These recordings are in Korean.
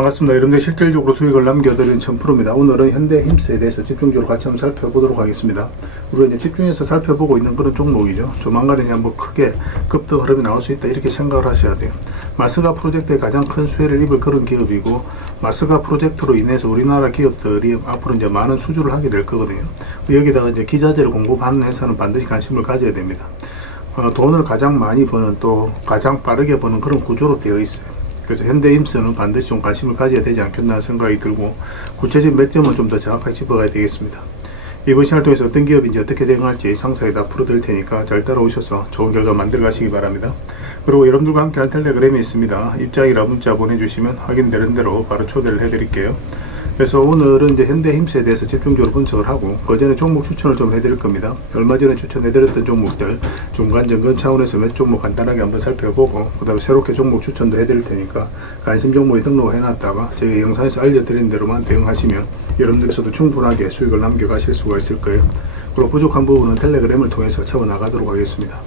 반갑습니다. 여러분들 실질적으로 수익을 남겨드리는 천프로입니다. 오늘은 현대힘스에 대해서 집중적으로 같이 한번 살펴보도록 하겠습니다. 우리가 이제 집중해서 살펴보고 있는 그런 종목이죠. 조만간에 한번 크게 급등 흐름이 나올 수 있다 이렇게 생각을 하셔야 돼요. 마스가 프로젝트에 가장 큰 수혜를 입을 그런 기업이고, 마스가 프로젝트로 인해서 우리나라 기업들이 앞으로 이제 많은 수주를 하게 될 거거든요. 여기다가 이제 기자재를 공급하는 회사는 반드시 관심을 가져야 됩니다. 돈을 가장 많이 버는, 또 가장 빠르게 버는 그런 구조로 되어 있어요. 그래서 현대힘스는 반드시 좀 관심을 가져야 되지 않겠나 생각이 들고, 구체적인 맥점은 좀 더 정확하게 짚어가야 되겠습니다. 이번 시간을 통해서 어떤 기업인지 어떻게 대응할지 상세히 다 풀어드릴 테니까 잘 따라오셔서 좋은 결과 만들어 가시기 바랍니다. 그리고 여러분들과 함께하는 텔레그램이 있습니다. 입장이라 문자 보내주시면 확인되는 대로 바로 초대를 해드릴게요. 그래서 오늘은 이제 현대힘스에 대해서 집중적으로 분석을 하고, 그 전에 종목 추천을 좀 해드릴 겁니다. 얼마 전에 추천해드렸던 종목들 중간 점검 차원에서 몇 종목 간단하게 한번 살펴보고, 그 다음에 새롭게 종목 추천도 해드릴 테니까 관심 종목에 등록을 해놨다가 저희 영상에서 알려드린 대로만 대응하시면 여러분들께서도 충분하게 수익을 남겨가실 수가 있을 거예요. 그리고 부족한 부분은 텔레그램을 통해서 채워나가도록 하겠습니다.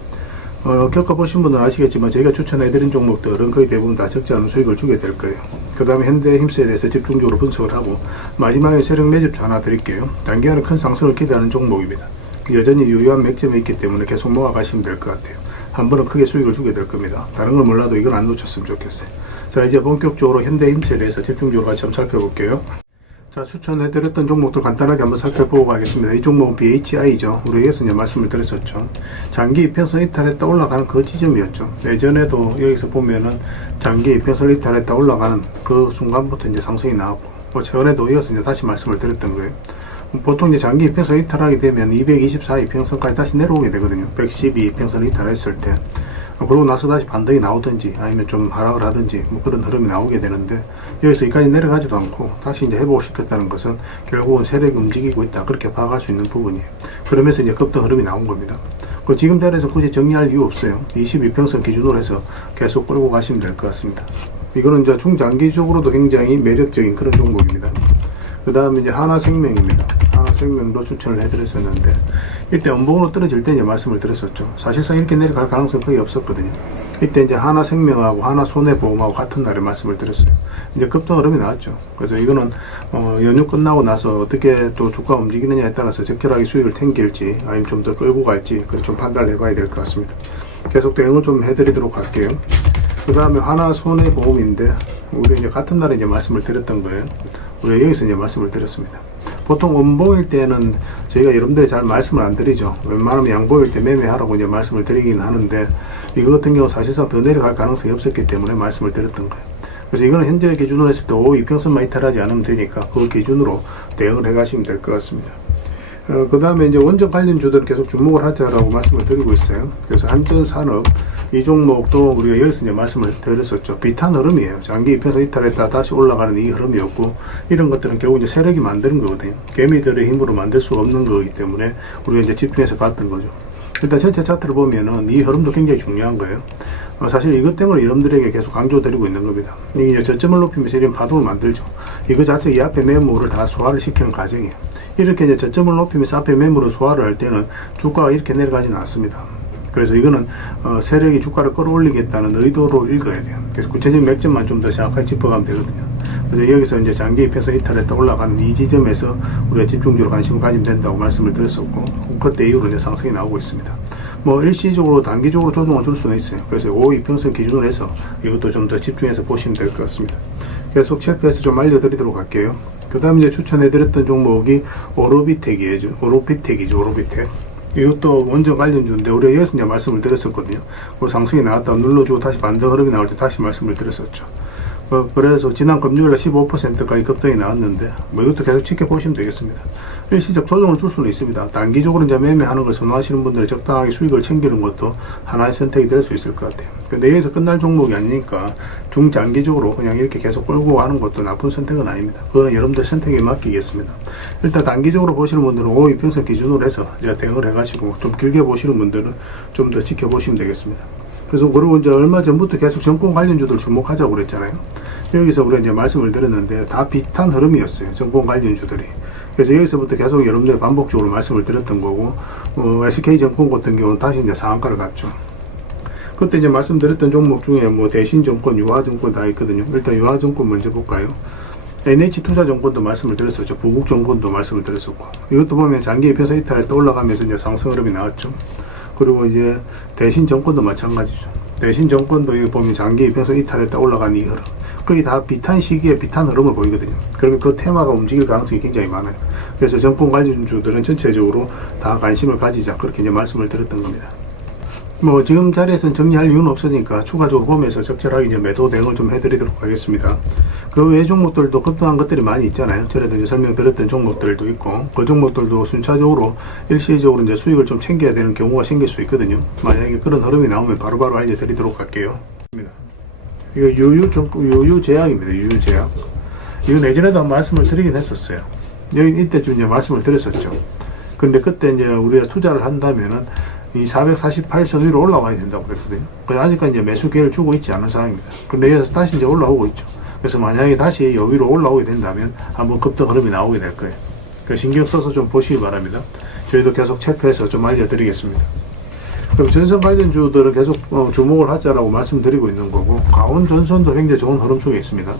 겪어보신 분들은 아시겠지만 저희가 추천해드린 종목들은 거의 대부분 다 적지 않은 수익을 주게 될 거예요. 그 다음에 현대힘스에 대해서 집중적으로 분석을 하고, 마지막에 세력 매집주 하나 드릴게요. 단기간에 큰 상승을 기대하는 종목입니다. 여전히 유효한 맥점이 있기 때문에 계속 모아가시면 될 것 같아요. 한 번은 크게 수익을 주게 될 겁니다. 다른 걸 몰라도 이건 안 놓쳤으면 좋겠어요. 자, 이제 본격적으로 현대힘스에 대해서 집중적으로 같이 한번 살펴볼게요. 자, 추천해드렸던 종목들 간단하게 한번 살펴보고 가겠습니다. 이 종목은 BHI죠. 우리 여기서 이제 말씀을 드렸었죠. 장기 이평선 이탈했다 올라가는 그 지점이었죠. 예전에도 여기서 보면은 장기 이평선 이탈했다 올라가는 그 순간부터 이제 상승이 나왔고, 최근에도 이어서 이제 다시 말씀을 드렸던 거예요. 보통 이제 장기 이평선 이탈하게 되면 224 이평선까지 다시 내려오게 되거든요. 112 이평선 이탈했을 때. 그러고 나서 다시 반등이 나오든지 아니면 좀 하락을 하든지 그런 흐름이 나오게 되는데, 여기서 여기까지 내려가지도 않고 다시 이제 회복을 시켰다는 것은 결국은 세력이 움직이고 있다, 그렇게 파악할 수 있는 부분이에요. 그러면서 이제 급등 흐름이 나온 겁니다. 지금 자리에서 굳이 정리할 이유 없어요. 22평선 기준으로 해서 계속 끌고 가시면 될 것 같습니다. 이거는 이제 중장기적으로도 굉장히 매력적인 그런 종목입니다. 그 다음에 이제 하나생명입니다. 하나생명도 추천을 해드렸었는데, 이때 음봉으로 떨어질 때 이제 말씀을 드렸었죠. 사실상 이렇게 내려갈 가능성 거의 없었거든요. 이때 이제 하나생명하고 하나손해보험하고 같은 날에 말씀을 드렸어요. 이제 급등 흐름이 나왔죠. 그래서 이거는 연휴 끝나고 나서 어떻게 또 주가 움직이느냐에 따라서 적절하게 수익을 챙길지 아니면 좀 더 끌고 갈지, 그걸 좀 판단을 해봐야 될 것 같습니다. 계속 대응을 좀 해드리도록 할게요. 그 다음에 하나손해보험인데, 우리 이제 같은 날에 이제 말씀을 드렸던 거예요. 우리가 여기서 이제 말씀을 드렸습니다. 보통 음봉일 때는 저희가 여러분들이 잘 말씀을 안 드리죠. 웬만하면 양봉일 때 매매하라고 이제 말씀을 드리긴 하는데, 이거 같은 경우 사실상 더 내려갈 가능성이 없었기 때문에 말씀을 드렸던 거예요. 그래서 이거는 현재 기준으로 했을 때 5 이평선만 이탈하지 않으면 되니까 그 기준으로 대응을 해가시면 될 것 같습니다. 그 다음에 이제 원전 관련주들은 계속 주목을 하자라고 말씀을 드리고 있어요. 그래서 한전산업, 이 종목도 우리가 여기서 이제 말씀을 드렸었죠. 비탄 흐름이에요. 장기 이평선 이탈했다 다시 올라가는 이 흐름이었고, 이런 것들은 결국 이제 세력이 만드는 거거든요. 개미들의 힘으로 만들 수 없는 거기 때문에 우리가 이제 집중해서 봤던 거죠. 일단 전체 차트를 보면은 이 흐름도 굉장히 중요한 거예요. 사실 이것 때문에 여러분들에게 계속 강조드리고 있는 겁니다. 이게 이제 저점을 높이면서 이런 파동을 만들죠. 이거 자체 이 앞에 매물을 다 소화를 시키는 과정이에요. 이렇게 이제 저점을 높이면서 앞에 매물을 소화를 할 때는 주가가 이렇게 내려가지는 않습니다. 그래서 이거는 세력이 주가를 끌어올리겠다는 의도로 읽어야 돼요. 그래서 구체적인 맥점만 좀 더 정확하게 짚어가면 되거든요. 그래서 여기서 이제 장기 입혀서 이탈했다 올라가는 이 지점에서 우리가 집중적으로 관심을 가지면 된다고 말씀을 드렸었고, 그때 이후로 이제 상승이 나오고 있습니다. 일시적으로 단기적으로 조정을 줄 수는 있어요. 그래서 5 이평선 기준으로 해서 이것도 좀 더 집중해서 보시면 될 것 같습니다. 계속 체크해서 좀 알려드리도록 할게요. 그 다음 이제 추천해드렸던 종목이 오로비텍이죠. 오로비텍. 이것도 원전 관련주인데, 우리가 여기서 이제 말씀을 드렸었거든요. 그 상승이 나왔다가 눌러주고 다시 반등 흐름이 나올 때 다시 말씀을 드렸었죠. 그래서 지난 금요일에 15%까지 급등이 나왔는데, 이것도 계속 지켜보시면 되겠습니다. 일시적 조정을 줄 수는 있습니다. 단기적으로 이제 매매하는 걸 선호하시는 분들이 적당하게 수익을 챙기는 것도 하나의 선택이 될 수 있을 것 같아요. 근데 여기서 끝날 종목이 아니니까 중장기적으로 그냥 이렇게 계속 끌고 가는 것도 나쁜 선택은 아닙니다. 그거는 여러분들 선택에 맡기겠습니다. 일단 단기적으로 보시는 분들은 5 이평선 기준으로 해서 이제 대응을 해가지고, 좀 길게 보시는 분들은 좀 더 지켜보시면 되겠습니다. 그래서 그리고 이제 얼마 전부터 계속 정권 관련주들 주목하자고 그랬잖아요. 여기서 우리가 이제 말씀을 드렸는데 다 비슷한 흐름이었어요. 정권 관련주들이. 그래서 여기서부터 계속 여러분들 반복적으로 말씀을 드렸던 거고, SK증권 같은 경우는 다시 이제 상한가를 갔죠. 그때 이제 말씀드렸던 종목 중에 뭐 대신증권, 유화증권 다 있거든요. 일단 유화증권 먼저 볼까요? NH투자증권도 말씀을 드렸었죠. 부국증권도 말씀을 드렸었고, 이것도 보면 장기 이평선 이탈에 또 올라가면서 이제 상승 흐름이 나왔죠. 그리고 이제 대신증권도 마찬가지죠. 대신증권도 이거 보면 장기 이평선 이탈에 또 올라간 이 흐름, 거의 다 비슷한 시기에 비슷한 흐름을 보이거든요. 그러면 그 테마가 움직일 가능성이 굉장히 많아요. 그래서 정권 관련주들은 전체적으로 다 관심을 가지자, 그렇게 이제 말씀을 드렸던 겁니다. 뭐 지금 자리에서는 정리할 이유는 없으니까 추가적으로 보면서 적절하게 이제 매도 대응을 좀 해드리도록 하겠습니다. 그 외 종목들도 급등한 것들이 많이 있잖아요. 전에도 이제 설명드렸던 종목들도 있고, 그 종목들도 순차적으로 일시적으로 이제 수익을 좀 챙겨야 되는 경우가 생길 수 있거든요. 만약에 그런 흐름이 나오면 바로바로 알려드리도록 할게요. 이거 유유제약입니다. 유유제약. 이거 예전에도 한 말씀을 드리긴 했었어요. 여기 이때쯤 이제 말씀을 드렸었죠. 근데 그때 이제 우리가 투자를 한다면은 이 448선 위로 올라와야 된다고 그랬거든요. 아직까지 이제 매수 기회를 주고 있지 않은 상황입니다. 근데 여기서 다시 이제 올라오고 있죠. 그래서 만약에 다시 여 위로 올라오게 된다면 한번 급등 흐름이 나오게 될 거예요. 그래서 신경 써서 좀 보시기 바랍니다. 저희도 계속 체크해서 좀 알려드리겠습니다. 그럼 전선 관련주들은 계속 주목을 하자라고 말씀드리고 있는 거고, 강원전선도 굉장히 좋은 흐름 속에 있습니다.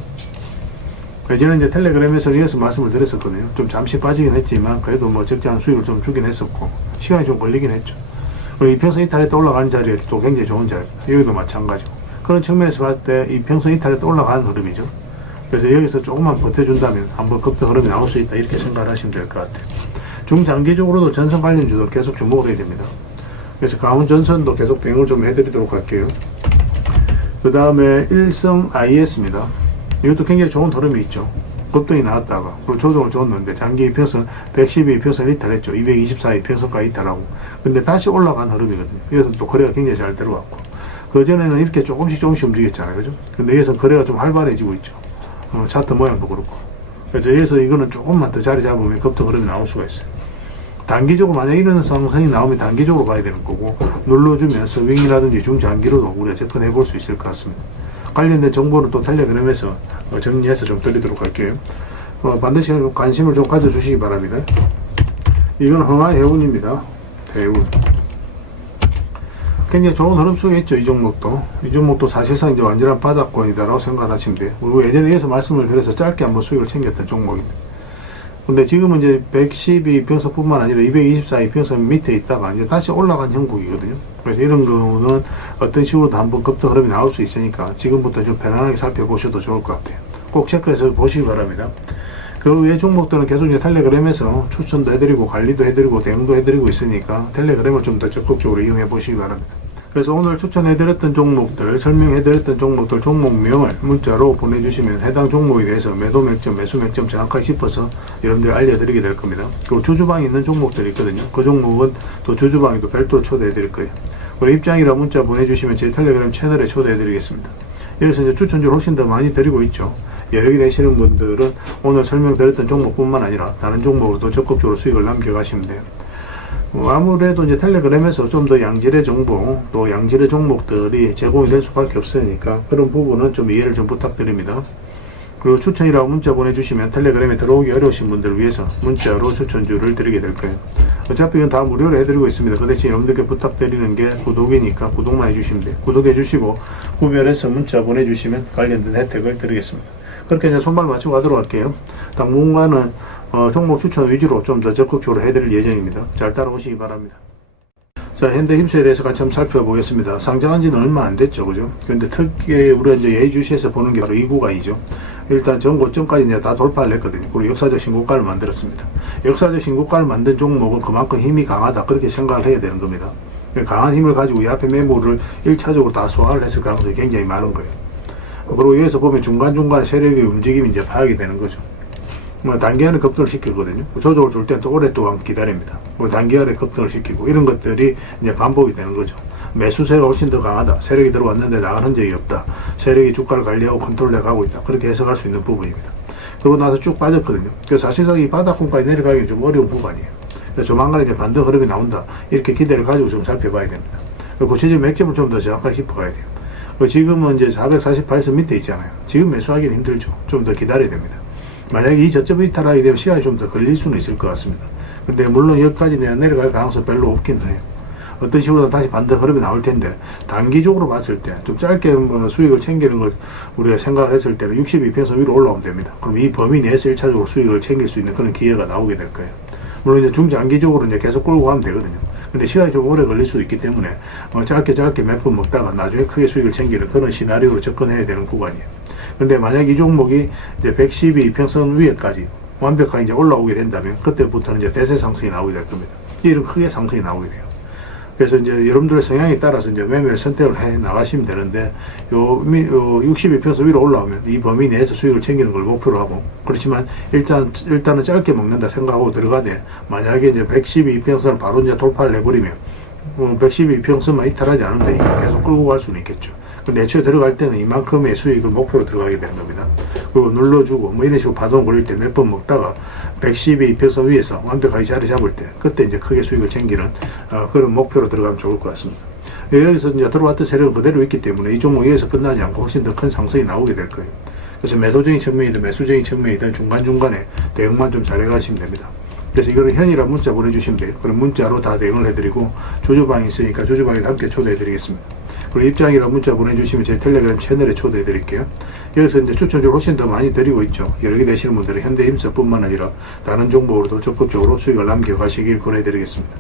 예전에 이제 텔레그램에서 이어서 말씀을 드렸었거든요. 좀 잠시 빠지긴 했지만 그래도 뭐 적절한 수익을 좀 주긴 했었고, 시간이 좀 걸리긴 했죠. 그리고 이평선 이탈에 또 올라가는 자리에 또 굉장히 좋은 자리입니다. 여기도 마찬가지고, 그런 측면에서 봤을 때 이평선 이탈에 또 올라가는 흐름이죠. 그래서 여기서 조금만 버텨준다면 한번 급등 흐름이 나올 수 있다, 이렇게 생각을 하시면 될 것 같아요. 중장기적으로도 전선 관련주도 계속 주목을 해야 됩니다. 그래서 강원전선도 계속 대응을 좀 해드리도록 할게요. 그 다음에 일성 IS입니다. 이것도 굉장히 좋은 흐름이 있죠. 급등이 나왔다가 그리고 조정을 줬는데 장기 이평선 112 이평선 이탈했죠. 224 이평선까지 이탈하고, 근데 다시 올라간 흐름이거든요. 그래서 또 거래가 굉장히 잘 들어왔고, 그전에는 이렇게 조금씩 움직였잖아요. 그죠? 근데 여기서 거래가 좀 활발해지고 있죠. 차트 모양도 그렇고. 그래서 여기서 이거는 조금만 더 자리 잡으면 급등 흐름이 나올 수가 있어요. 단기적으로 만약 이런 상승이 나오면 단기적으로 가야 되는 거고, 눌러주면서 윙이라든지 중장기로도 우리가 접근해 볼 수 있을 것 같습니다. 관련된 정보는 또 텔레그램에서 정리해서 좀 드리도록 할게요. 반드시 관심을 좀 가져주시기 바랍니다. 이건 흥하해운입니다. 해운. 굉장히 좋은 흐름 속에 있죠. 이 종목도 사실상 이제 완전한 바닥권이다라고 생각하시면 돼요. 그리고 예전에 이어서 말씀을 드려서 짧게 한번 수익을 챙겼던 종목입니다. 근데 지금은 이제 112 이평선뿐만 아니라 224 이평선 밑에 있다가 이제 다시 올라간 형국이거든요. 그래서 이런 경우는 어떤 식으로도 한번 급등 흐름이 나올 수 있으니까 지금부터 좀 편안하게 살펴보셔도 좋을 것 같아요. 꼭 체크해서 보시기 바랍니다. 그 외 종목들은 계속 이제 텔레그램에서 추천도 해드리고 관리도 해드리고 대응도 해드리고 있으니까 텔레그램을 좀 더 적극적으로 이용해 보시기 바랍니다. 그래서 오늘 추천해드렸던 종목들, 설명해드렸던 종목들 종목명을 문자로 보내주시면 해당 종목에 대해서 매도 맥점, 매수 맥점 정확하게 짚어서 여러분들 알려드리게 될 겁니다. 그리고 주주방에 있는 종목들이 있거든요. 그 종목은 또 주주방에도 별도로 초대해드릴 거예요. 그리고 입장이라 문자 보내주시면 제 텔레그램 채널에 초대해드리겠습니다. 여기서 이제 추천주를 훨씬 더 많이 드리고 있죠. 여력이 되시는 분들은 오늘 설명드렸던 종목뿐만 아니라 다른 종목으로도 적극적으로 수익을 남겨가시면 돼요. 아무래도 이제 텔레그램에서 좀 더 양질의 정보, 또 양질의 종목들이 제공이 될 수밖에 없으니까 그런 부분은 좀 이해를 좀 부탁드립니다. 그리고 추천이라고 문자 보내주시면 텔레그램에 들어오기 어려우신 분들을 위해서 문자로 추천주를 드리게 될 거예요. 어차피 이건 다 무료로 해드리고 있습니다. 그 대신 여러분들께 부탁드리는 게 구독이니까 구독만 해주시면 돼요. 구독해주시고 구별해서 문자 보내주시면 관련된 혜택을 드리겠습니다. 그렇게 이제 손발 맞추고 가도록 할게요. 당분간은 종목 추천 위주로 좀 더 적극적으로 해드릴 예정입니다. 잘 따라오시기 바랍니다. 자, 현대힘수에 대해서 같이 한번 살펴보겠습니다. 상장한 지는 얼마 안 됐죠, 그죠? 근데 특히 우리가 이제 예주시에서 보는 게 바로 이 구간이죠. 일단 전 고점까지 이제 다 돌파를 했거든요. 그리고 역사적 신고가를 만들었습니다. 역사적 신고가를 만든 종목은 그만큼 힘이 강하다, 그렇게 생각을 해야 되는 겁니다. 강한 힘을 가지고 이 앞에 매물을 1차적으로 다 소화를 했을 가능성이 굉장히 많은 거예요. 그리고 여기서 보면 중간중간에 세력의 움직임이 이제 파악이 되는 거죠. 단기간에 급등을 시키거든요. 조정을 줄 때 또 오랫동안 기다립니다. 단기간에 급등을 시키고 이런 것들이 이제 반복이 되는 거죠. 매수세가 훨씬 더 강하다. 세력이 들어왔는데 나간 흔적이 없다. 세력이 주가를 관리하고 컨트롤해 가고 있다. 그렇게 해석할 수 있는 부분입니다. 그러고 나서 쭉 빠졌거든요. 그래서 사실상 이 바닥권까지 내려가기는 좀 어려운 부분이에요. 그래서 조만간에 이제 반등 흐름이 나온다. 이렇게 기대를 가지고 좀 살펴봐야 됩니다. 구체적인 맥점을 좀 더 정확하게 짚어가야 돼요. 지금은 이제 448선 밑에 있잖아요. 지금 매수하기는 힘들죠. 좀 더 기다려야 됩니다. 만약에 이 저점을 이탈하게 되면 시간이 좀 더 걸릴 수는 있을 것 같습니다. 근데 물론 여기까지 내가 내려갈 가능성이 별로 없긴 해요. 어떤 식으로 다시 반등 흐름이 나올 텐데, 단기적으로 봤을 때 좀 짧게 뭐 수익을 챙기는 걸 우리가 생각을 했을 때는 62평선 위로 올라오면 됩니다. 그럼 이 범위 내에서 1차적으로 수익을 챙길 수 있는 그런 기회가 나오게 될 거예요. 물론 이제 중장기적으로 이제 계속 끌고 가면 되거든요. 근데 시간이 좀 오래 걸릴 수도 있기 때문에 짧게 몇 번 먹다가 나중에 크게 수익을 챙기는 그런 시나리오로 접근해야 되는 구간이에요. 근데 만약 이 종목이 이제 112평선 위에까지 완벽하게 이제 올라오게 된다면 그때부터는 이제 대세 상승이 나오게 될 겁니다. 이런 크게 상승이 나오게 돼요. 그래서 이제 여러분들의 성향에 따라서 이제 매매를 선택을 해 나가시면 되는데, 요 62평선 위로 올라오면 이 범위 내에서 수익을 챙기는 걸 목표로 하고, 그렇지만 일단은 짧게 먹는다 생각하고 들어가되, 만약에 이제 112평선을 바로 이제 돌파를 해버리면 112평선만 이탈하지 않으면 되니까 계속 끌고 갈 수는 있겠죠. 근데 애초에 들어갈 때는 이만큼의 수익을 목표로 들어가게 되는 겁니다. 그리고 눌러주고 뭐 이런 식으로 파동 걸릴 때 몇 번 먹다가 112평선 위에서 완벽하게 자리 잡을 때, 그때 이제 크게 수익을 챙기는 그런 목표로 들어가면 좋을 것 같습니다. 여기서 이제 들어왔던 세력은 그대로 있기 때문에 이 종목 여기서 끝나지 않고 훨씬 더 큰 상승이 나오게 될 거예요. 그래서 매도적인 측면이든 매수적인 측면이든 중간중간에 대응만 좀 잘해 가시면 됩니다. 그래서 이거는 현이라 문자 보내주시면 돼요. 그럼 문자로 다 대응을 해드리고, 조주방이 있으니까 조주방에도 함께 초대해드리겠습니다. 그리고 입장이라 문자 보내주시면 제 텔레그램 채널에 초대해드릴게요. 여기서 이제 추천주를 훨씬 더 많이 드리고 있죠. 여러 개 되시는 분들은 현대힘서뿐만 아니라 다른 종목으로도 적극적으로 수익을 남겨가시길 권해드리겠습니다.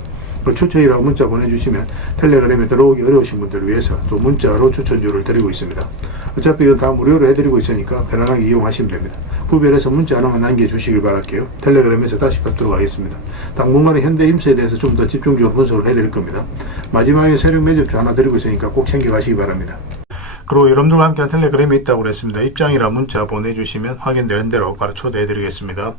추천이라고 문자 보내주시면 텔레그램에 들어오기 어려우신 분들을 위해서 또 문자로 추천주를 드리고 있습니다. 어차피 이건 다 무료로 해드리고 있으니까 편안하게 이용하시면 됩니다. 구별해서 문자 하나만 남겨주시길 바랄게요. 텔레그램에서 다시 뵙도록 하겠습니다. 당분간은 현대힘서에 대해서 좀 더 집중적으로 분석을 해드릴 겁니다. 마지막에 세력 매집주 하나 드리고 있으니까 꼭 챙겨가시기 바랍니다. 그리고 여러분들과 함께한 텔레그램이 있다고 그랬습니다. 입장이라 문자 보내주시면 확인되는 대로 바로 초대해드리겠습니다.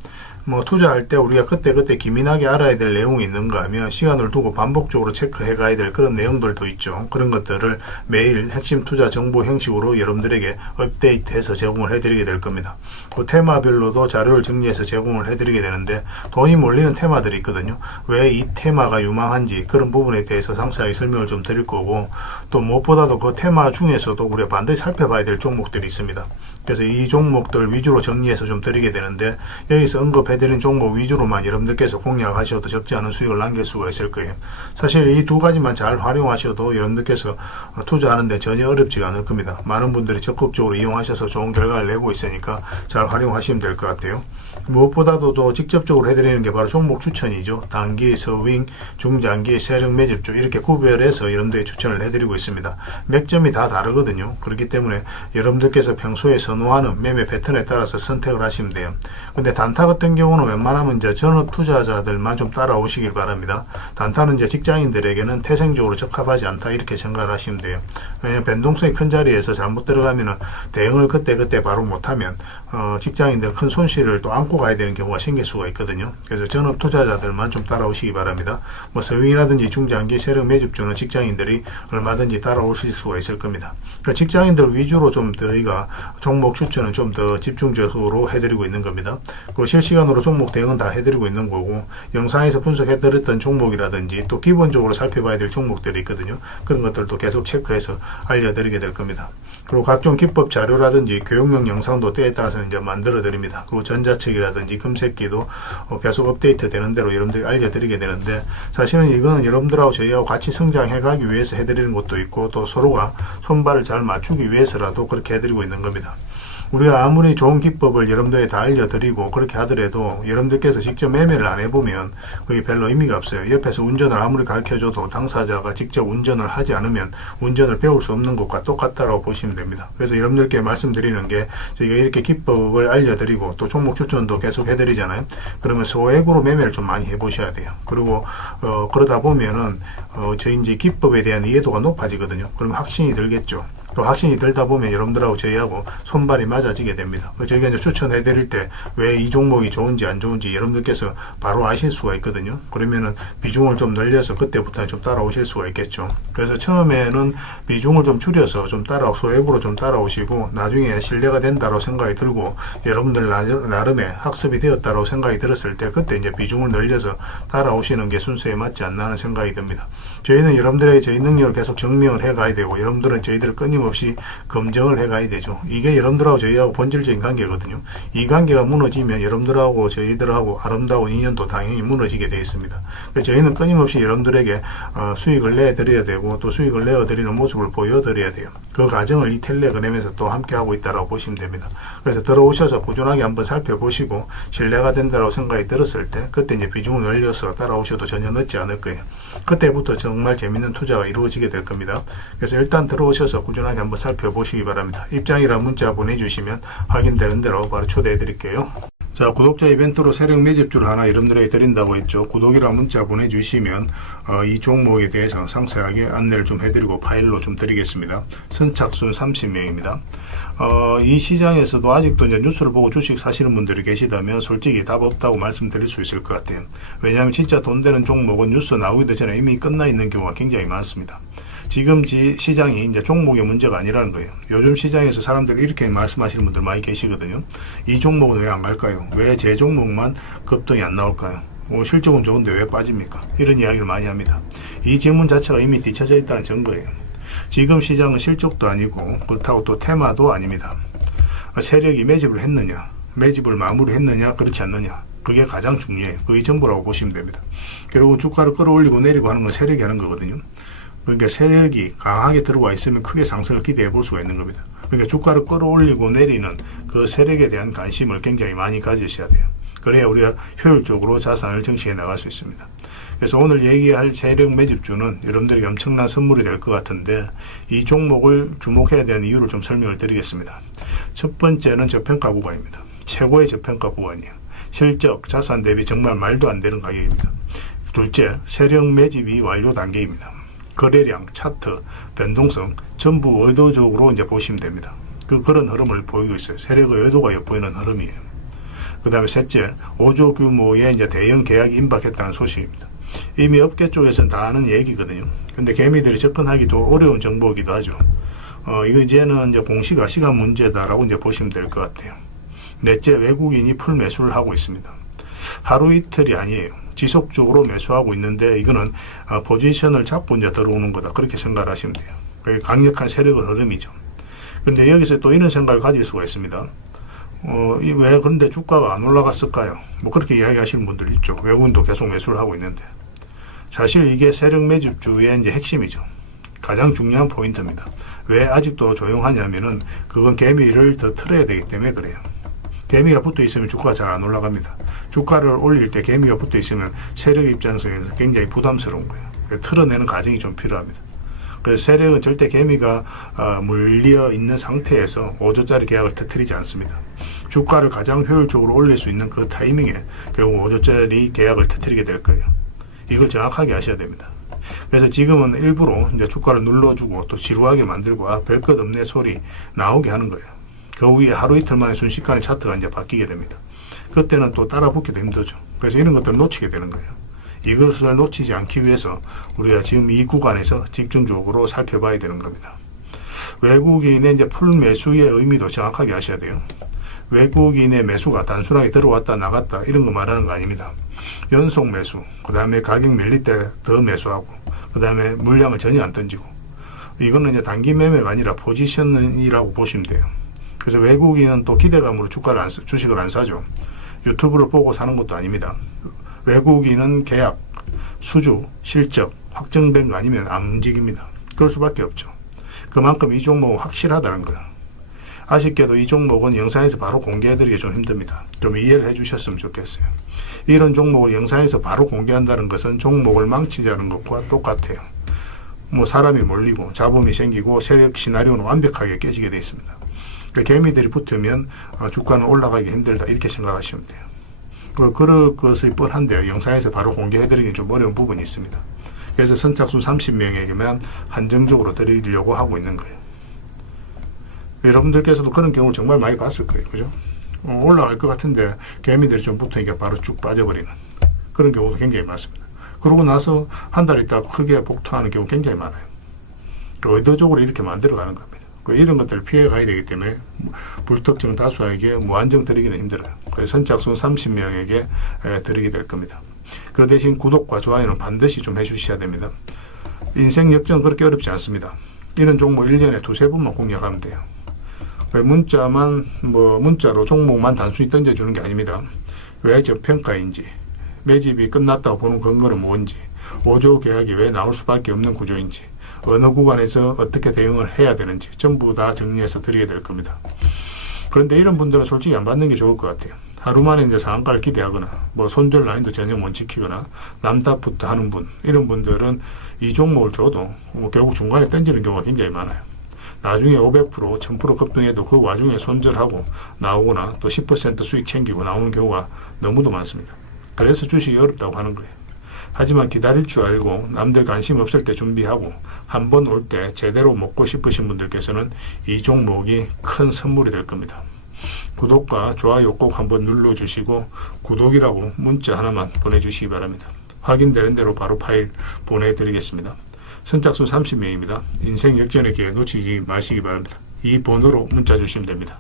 뭐 투자할 때 우리가 그때 기민하게 알아야 될 내용이 있는가 하면 시간을 두고 반복적으로 체크해 가야 될 그런 내용들도 있죠. 그런 것들을 매일 핵심 투자 정보 형식으로 여러분들에게 업데이트해서 제공을 해드리게 될 겁니다. 그 테마별로도 자료를 정리해서 제공을 해드리게 되는데, 돈이 몰리는 테마들이 있거든요. 왜 이 테마가 유망한지 그런 부분에 대해서 상세하게 설명을 좀 드릴 거고, 또 무엇보다도 그 테마 중에서도 우리가 반드시 살펴봐야 될 종목들이 있습니다. 그래서 이 종목들 위주로 정리해서 좀 드리게 되는데, 여기서 언급해드린 종목 위주로만 여러분들께서 공략하셔도 적지 않은 수익을 남길 수가 있을 거예요. 사실 이 두 가지만 잘 활용하셔도 여러분들께서 투자하는데 전혀 어렵지가 않을 겁니다. 많은 분들이 적극적으로 이용하셔서 좋은 결과를 내고 있으니까 잘 활용하시면 될 것 같아요. 무엇보다도 또 직접적으로 해드리는 게 바로 종목 추천이죠. 단기, 서윙, 중장기, 세력 매집주 이렇게 구별해서 여러분들이 추천을 해드리고 있습니다. 맥점이 다 다르거든요. 그렇기 때문에 여러분들께서 평소에 선호하는 매매 패턴에 따라서 선택을 하시면 돼요. 근데 단타 같은 경우는 웬만하면 이제 전업 투자자들만 좀 따라오시길 바랍니다. 단타는 이제 직장인들에게는 태생적으로 적합하지 않다 이렇게 생각을 하시면 돼요. 왜냐하면 변동성이 큰 자리에서 잘못 들어가면은 대응을 그때 바로 못하면 직장인들 큰 손실을 또 안고 가야 되는 경우가 생길 수가 있거든요. 그래서 전업 투자자들만 좀 따라오시기 바랍니다. 뭐 서윙이라든지 중장기 세력 매집주는 직장인들이 얼마든지 따라오실 수가 있을 겁니다. 그러니까 직장인들 위주로 좀 저희가 종목 추천은 좀 더 집중적으로 해드리고 있는 겁니다. 그리고 실시간으로 종목 대응은 다 해드리고 있는 거고, 영상에서 분석해드렸던 종목이라든지 또 기본적으로 살펴봐야 될 종목들이 있거든요. 그런 것들도 계속 체크해서 알려드리게 될 겁니다. 그리고 각종 기법 자료라든지 교육용 영상도 때에 따라서는 이제 만들어 드립니다. 그리고 전자책이라든지 금색기도 계속 업데이트 되는 대로 여러분들이 알려드리게 되는데, 사실은 이거는 여러분들하고 저희하고 같이 성장해 가기 위해서 해드리는 것도 있고, 또 서로가 손발을 잘 맞추기 위해서라도 그렇게 해드리고 있는 겁니다. 우리가 아무리 좋은 기법을 여러분들에 다 알려드리고 그렇게 하더라도 여러분들께서 직접 매매를 안 해보면 그게 별로 의미가 없어요. 옆에서 운전을 아무리 가르쳐줘도 당사자가 직접 운전을 하지 않으면 운전을 배울 수 없는 것과 똑같다고 보시면 됩니다. 그래서 여러분들께 말씀드리는 게, 저희가 이렇게 기법을 알려드리고 또 종목 추천도 계속 해드리잖아요. 그러면 소액으로 매매를 좀 많이 해보셔야 돼요. 그리고 그러다 보면은 저희 이제 기법에 대한 이해도가 높아지거든요. 그러면 확신이 들겠죠. 또 확신이 들다 보면 여러분들하고 저희하고 손발이 맞아지게 됩니다. 저희가 이제 추천해 드릴 때 왜 이 종목이 좋은지 안 좋은지 여러분들께서 바로 아실 수가 있거든요. 그러면은 비중을 좀 늘려서 그때부터 좀 따라오실 수가 있겠죠. 그래서 처음에는 비중을 좀 줄여서 좀 소액으로 좀 따라오시고, 나중에 신뢰가 된다고 생각이 들고 여러분들 나름의 학습이 되었다고 생각이 들었을 때 그때 이제 비중을 늘려서 따라오시는 게 순서에 맞지 않나 하는 생각이 듭니다. 저희는 여러분들에게 저희 능력을 계속 증명을 해 가야 되고, 여러분들은 저희들을 끊임없이 끊임없이 검증을 해가야 되죠. 이게 여러분들하고 저희하고 본질적인 관계거든요. 이 관계가 무너지면 여러분들하고 저희들하고 아름다운 인연도 당연히 무너지게 되어 있습니다. 그래서 저희는 끊임없이 여러분들에게 수익을 내드려야 되고 또 수익을 내어드리는 모습을 보여드려야 돼요. 그 과정을 이 텔레그램에서 또 함께하고 있다고 보시면 됩니다. 그래서 들어오셔서 꾸준하게 한번 살펴보시고 신뢰가 된다고 생각이 들었을 때 그때 이제 비중을 늘려서 따라오셔도 전혀 늦지 않을 거예요. 그때부터 정말 재밌는 투자가 이루어지게 될 겁니다. 그래서 일단 들어오셔서 꾸준하게 한번 살펴보시기 바랍니다. 입장이란 문자 보내주시면 확인되는 대로 바로 초대해 드릴게요. 자, 구독자 이벤트로 세력 매집주를 하나 여러분들에게 드린다고 했죠. 구독이란 문자 보내주시면 이 종목에 대해서 상세하게 안내를 좀 해드리고 파일로 좀 드리겠습니다. 선착순 30명입니다. 이 시장에서도 아직도 이제 뉴스를 보고 주식 사시는 분들이 계시다면 솔직히 답 없다고 말씀드릴 수 있을 것 같아요. 왜냐하면 진짜 돈 되는 종목은 뉴스 나오기도 전에 이미 끝나 있는 경우가 굉장히 많습니다. 지금 시장이 이제 종목의 문제가 아니라는 거예요. 요즘 시장에서 사람들이 이렇게 말씀하시는 분들 많이 계시거든요. 이 종목은 왜 안 갈까요? 왜 제 종목만 급등이 안 나올까요? 실적은 좋은데 왜 빠집니까? 이런 이야기를 많이 합니다. 이 질문 자체가 이미 뒤쳐져 있다는 증거예요. 지금 시장은 실적도 아니고 그렇다고 또 테마도 아닙니다. 세력이 매집을 했느냐, 매집을 마무리했느냐, 그렇지 않느냐, 그게 가장 중요해요. 그게 전부라고 보시면 됩니다. 결국 주가를 끌어올리고 내리고 하는 건 세력이 하는 거거든요. 그러니까 세력이 강하게 들어와 있으면 크게 상승을 기대해 볼 수가 있는 겁니다. 그러니까 주가를 끌어올리고 내리는 그 세력에 대한 관심을 굉장히 많이 가지셔야 돼요. 그래야 우리가 효율적으로 자산을 정치해 나갈 수 있습니다. 그래서 오늘 얘기할 세력 매집주는 여러분들에게 엄청난 선물이 될 것 같은데 이 종목을 주목해야 되는 이유를 좀 설명을 드리겠습니다. 첫 번째는 저평가 구간입니다. 최고의 저평가 구간이에요. 실적, 자산 대비 정말 말도 안 되는 가격입니다. 둘째, 세력 매집이 완료 단계입니다. 거래량, 차트, 변동성 전부 의도적으로 이제 보시면 됩니다. 그런 흐름을 보이고 있어요. 세력의 의도가 엿보이는 흐름이에요. 그 다음에 셋째, 5조 규모의 이제 대형 계약이 임박했다는 소식입니다. 이미 업계 쪽에서는 다 아는 얘기거든요. 근데 개미들이 접근하기도 어려운 정보이기도 하죠. 이거 이제는 이제 공시가 시간 문제다라고 이제 보시면 될 것 같아요. 넷째, 외국인이 풀 매수를 하고 있습니다. 하루 이틀이 아니에요. 지속적으로 매수하고 있는데 이거는 포지션을 잡고 이제 들어오는 거다. 그렇게 생각을 하시면 돼요. 그게 강력한 세력의 흐름이죠. 그런데 여기서 또 이런 생각을 가질 수가 있습니다. 왜 그런데 주가가 안 올라갔을까요? 뭐 그렇게 이야기하시는 분들 있죠. 외국인도 계속 매수를 하고 있는데. 사실 이게 세력 매집주의 이제 핵심이죠. 가장 중요한 포인트입니다. 왜 아직도 조용하냐면은 그건 개미를 더 틀어야 되기 때문에 그래요. 개미가 붙어 있으면 주가가 잘 안 올라갑니다. 주가를 올릴 때 개미가 붙어 있으면 세력 입장에서 굉장히 부담스러운 거예요. 틀어내는 과정이 좀 필요합니다. 그래서 세력은 절대 개미가 물려 있는 상태에서 5조짜리 계약을 터뜨리지 않습니다. 주가를 가장 효율적으로 올릴 수 있는 그 타이밍에 결국 5조짜리 계약을 터뜨리게 될 거예요. 이걸 정확하게 아셔야 됩니다. 그래서 지금은 일부러 이제 주가를 눌러주고 또 지루하게 만들고 별 것 없네 소리 나오게 하는 거예요. 그 후에 하루 이틀 만에 순식간에 차트가 이제 바뀌게 됩니다. 그때는 또 따라 붙기도 힘들죠. 그래서 이런 것들을 놓치게 되는 거예요. 이것을 놓치지 않기 위해서 우리가 지금 이 구간에서 집중적으로 살펴봐야 되는 겁니다. 외국인의 이제 풀 매수의 의미도 정확하게 아셔야 돼요. 외국인의 매수가 단순하게 들어왔다 나갔다 이런 거 말하는 거 아닙니다. 연속 매수, 그 다음에 가격 밀릴 때 더 매수하고, 그 다음에 물량을 전혀 안 던지고, 이거는 이제 단기 매매가 아니라 포지션이라고 보시면 돼요. 그래서 외국인은 또 기대감으로 주식을 안 사죠. 유튜브를 보고 사는 것도 아닙니다. 외국인은 계약, 수주, 실적 확정된 거 아니면 안 움직입니다. 그럴 수밖에 없죠. 그만큼 이 종목은 확실하다는 거예요. 아쉽게도 이 종목은 영상에서 바로 공개해드리기 좀 힘듭니다. 좀 이해를 해주셨으면 좋겠어요. 이런 종목을 영상에서 바로 공개한다는 것은 종목을 망치자는 것과 똑같아요. 뭐 사람이 몰리고 잡음이 생기고 세력 시나리오는 완벽하게 깨지게 되어 있습니다. 개미들이 붙으면 주가는 올라가기 힘들다 이렇게 생각하시면 돼요. 그럴 것이 뻔한데요. 영상에서 바로 공개해드리기 좀 어려운 부분이 있습니다. 그래서 선착순 30명에게만 한정적으로 드리려고 하고 있는 거예요. 여러분들께서도 그런 경우를 정말 많이 봤을 거예요. 그죠? 올라갈 것 같은데 개미들이 좀 붙으니까 바로 쭉 빠져버리는 그런 경우도 굉장히 많습니다. 그러고 나서 한 달 있다가 크게 복토하는 경우 굉장히 많아요. 의도적으로 이렇게 만들어가는 겁니다. 이런 것들을 피해 가야 되기 때문에 불특정 다수에게 무한정 드리기는 힘들어요. 그래서 선착순 30명에게 드리게 될 겁니다. 그 대신 구독과 좋아요는 반드시 좀 해주셔야 됩니다. 인생 역전은 그렇게 어렵지 않습니다. 이런 종목 1년에 두세 번만 공략하면 돼요. 왜 문자로 종목만 단순히 던져주는 게 아닙니다. 왜 저평가인지, 매집이 끝났다고 보는 근거는 뭔지, 5조 계약이 왜 나올 수밖에 없는 구조인지, 어느 구간에서 어떻게 대응을 해야 되는지 전부 다 정리해서 드리게 될 겁니다. 그런데 이런 분들은 솔직히 안 받는 게 좋을 것 같아요. 하루 만에 이제 상한가를 기대하거나 손절 라인도 전혀 못 지키거나 남탓부터 하는 분, 이런 분들은 이 종목을 줘도 결국 중간에 던지는 경우가 굉장히 많아요. 나중에 500%, 1000% 급등해도 그 와중에 손절하고 나오거나 또 10% 수익 챙기고 나오는 경우가 너무도 많습니다. 그래서 주식이 어렵다고 하는 거예요. 하지만 기다릴 줄 알고 남들 관심 없을 때 준비하고 한 번 올 때 제대로 먹고 싶으신 분들께서는 이 종목이 큰 선물이 될 겁니다. 구독과 좋아요 꼭 한번 눌러주시고 구독이라고 문자 하나만 보내주시기 바랍니다. 확인되는 대로 바로 파일 보내드리겠습니다. 선착순 30명입니다. 인생 역전의 기회 놓치지 마시기 바랍니다. 이 번호로 문자 주시면 됩니다.